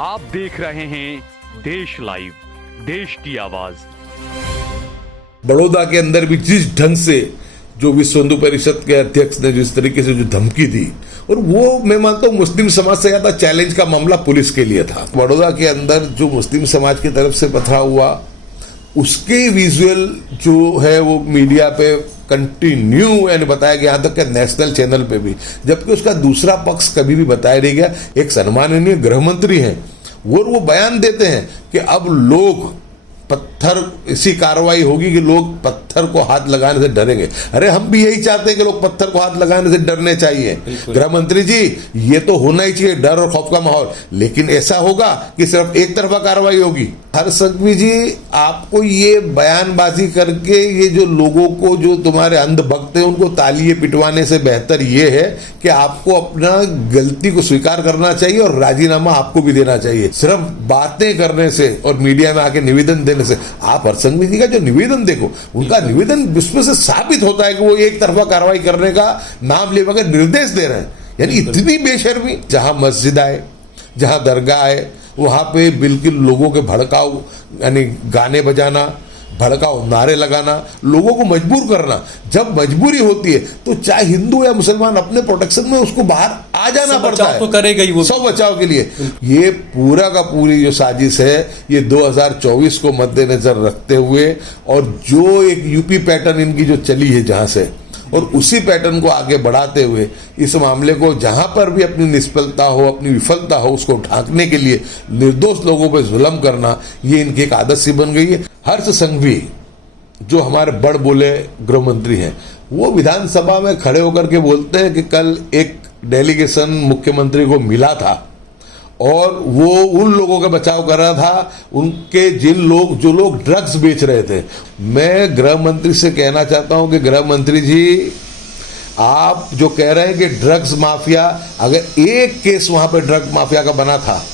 आप देख रहे हैं देश लाइव, देश की आवाज। बड़ौदा के अंदर भी जिस ढंग से जो विश्व हिंदू परिषद के अध्यक्ष ने जिस तरीके से जो धमकी दी, और वो मैं मानता हूं मुस्लिम समाज से ज्यादा चैलेंज का मामला पुलिस के लिए था। बड़ौदा के अंदर जो मुस्लिम समाज की तरफ से पथराव हुआ, उसके विजुअल जो है वो मीडिया पे कंटिन्यू यानी बताया गया, यहाँ तक कि नेशनल चैनल पे भी, जबकि उसका दूसरा पक्ष कभी भी बताया नहीं गया। एक सम्माननीय गृह मंत्री हैं, वो बयान देते हैं कि अब लोग पत्थर, ऐसी कार्रवाई होगी कि लोग पत्थर को हाथ लगाने से डरेंगे। अरे हम भी यही चाहते हैं कि लोग पत्थर को हाथ लगाने से डरने चाहिए। गृह मंत्री जी, ये तो होना ही चाहिए डर और खौफ का माहौल, लेकिन ऐसा होगा कि सिर्फ एक तरफा कार्रवाई होगी। हर्ष संघवी जी, आपको ये बयानबाजी करके ये जो लोगों को, जो तुम्हारे अंध भक्त हैं, उनको तालियां पिटवाने से बेहतर ये है कि आपको अपना गलती को स्वीकार करना चाहिए और राजीनामा आपको भी देना चाहिए। सिर्फ बातें करने से और मीडिया में आके निवेदन देने से, आप हर्ष संघवी जी का जो निवेदन देखो, उनका निवेदन उसमें से साबित होता है कि वो एक तरफा कार्रवाई करने का नाम लेकर के निर्देश दे रहे हैं। यानी इतनी बेशर्मी। जहां मस्जिद आए, जहां दरगाह आए, वहां पे बिल्कुल लोगों के भड़काऊ यानी गाने बजाना, भड़काऊ नारे लगाना, लोगों को मजबूर करना। जब मजबूरी होती है तो चाहे हिंदू या मुसलमान अपने प्रोटेक्शन में उसको बाहर आ जाना पड़ता है, तो करेगा ही वो, सब बचाव के लिए। ये पूरा का पूरी जो साजिश है, ये 2024 को मद्देनजर रखते हुए और जो एक यूपी पैटर्न इनकी जो चली है जहां से, और उसी पैटर्न को आगे बढ़ाते हुए इस मामले को जहां पर भी अपनी निष्फलता हो, अपनी विफलता हो, उसको ढांकने के लिए निर्दोष लोगों पर जुल्म करना, ये इनकी एक आदत सी बन गई है। हर्ष संघवी जो हमारे बड़ बोले गृह मंत्री हैं, वो विधानसभा में खड़े होकर के बोलते हैं कि कल एक डेलीगेशन मुख्यमंत्री को मिला था और वो उन लोगों का बचाव कर रहा था, उनके जो लोग ड्रग्स बेच रहे थे। मैं गृह मंत्री से कहना चाहता हूं कि गृह मंत्री जी, आप जो कह रहे हैं कि ड्रग्स माफिया, अगर एक केस वहां पे ड्रग माफिया का बना था,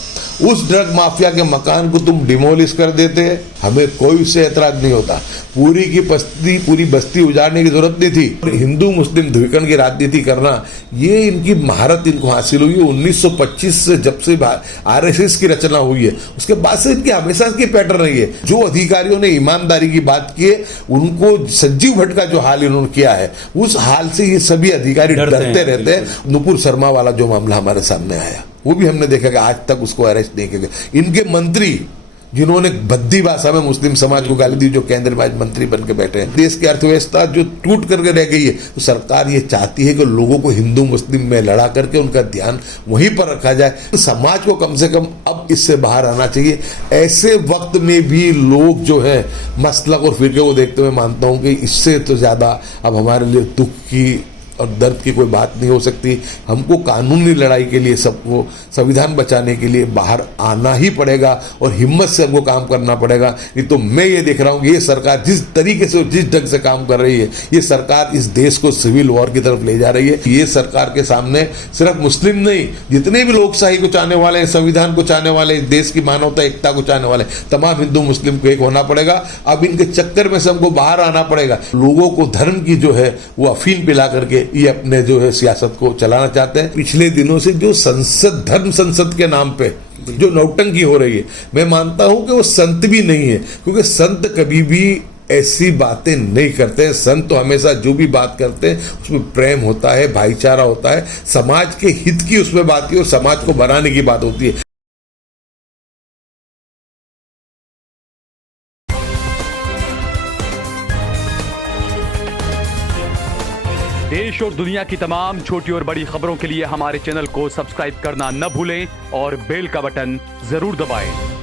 उस ड्रग माफिया के मकान को तुम डिमोलिश कर देते, हमें कोई उससे ऐतराज नहीं होता। पूरी बस्ती उजाड़ने की जरूरत नहीं थी। हिंदू मुस्लिम ध्रुवीकरण की राजनीति करना, ये इनकी महारत इनको हासिल हुई है 1925 से, जब से आरएसएस की रचना हुई है, उसके बाद से इनकी हमेशा की पैटर्न रही है। जो अधिकारियों ने ईमानदारी की बात की है, उनको संजीव भट्ट का जो हाल इन्होंने किया है, उस हाल से ये सभी अधिकारी डरते रहते हैं। नुपुर शर्मा वाला जो मामला हमारे सामने आया, वो भी हमने देखा कि आज तक उसको अरेस्ट नहीं किया गया। इनके मंत्री जिन्होंने भद्दी भाषा में मुस्लिम समाज को गाली दी, जो केंद्रीय मंत्री बन के बैठे हैं, देश की अर्थव्यवस्था जो टूट करके रह गई है, तो सरकार ये चाहती है कि लोगों को हिंदू मुस्लिम में लड़ा करके उनका ध्यान वहीं पर रखा जाए। तो समाज को कम से कम अब इससे बाहर आना चाहिए। ऐसे वक्त में भी लोग जो है मसलक और फिरके को देखते हुए, मानता हूं कि इससे तो ज्यादा अब हमारे लिए दुख की और दर्द की कोई बात नहीं हो सकती। हमको कानूनी लड़ाई के लिए, सबको संविधान बचाने के लिए बाहर आना ही पड़ेगा और हिम्मत से हमको काम करना पड़ेगा। नहीं तो मैं ये देख रहा हूँ कि ये सरकार जिस तरीके से, जिस ढंग से काम कर रही है, ये सरकार इस देश को सिविल वॉर की तरफ ले जा रही है। ये सरकार के सामने सिर्फ मुस्लिम नहीं, जितने भी लोकशाही को चाहने वाले हैं, संविधान को चाहने वाले, देश की मानवता एकता को चाहने वाले, तमाम हिंदू मुस्लिम को एक होना पड़ेगा। अब इनके चक्कर में से हमको बाहर आना पड़ेगा। लोगों को धर्म की जो है वो अफीम पिला करके ये अपने जो है सियासत को चलाना चाहते हैं। पिछले दिनों से जो संसद, धर्म संसद के नाम पे जो नौटंकी हो रही है, मैं मानता हूं कि वो संत भी नहीं है, क्योंकि संत कभी भी ऐसी बातें नहीं करते हैं। संत तो हमेशा जो भी बात करते हैं उसमें प्रेम होता है, भाईचारा होता है, समाज के हित की उसमें बात की और समाज को बनाने की बात होती है। देश और दुनिया की तमाम छोटी और बड़ी खबरों के लिए हमारे चैनल को सब्सक्राइब करना न भूलें और बेल का बटन जरूर दबाएं।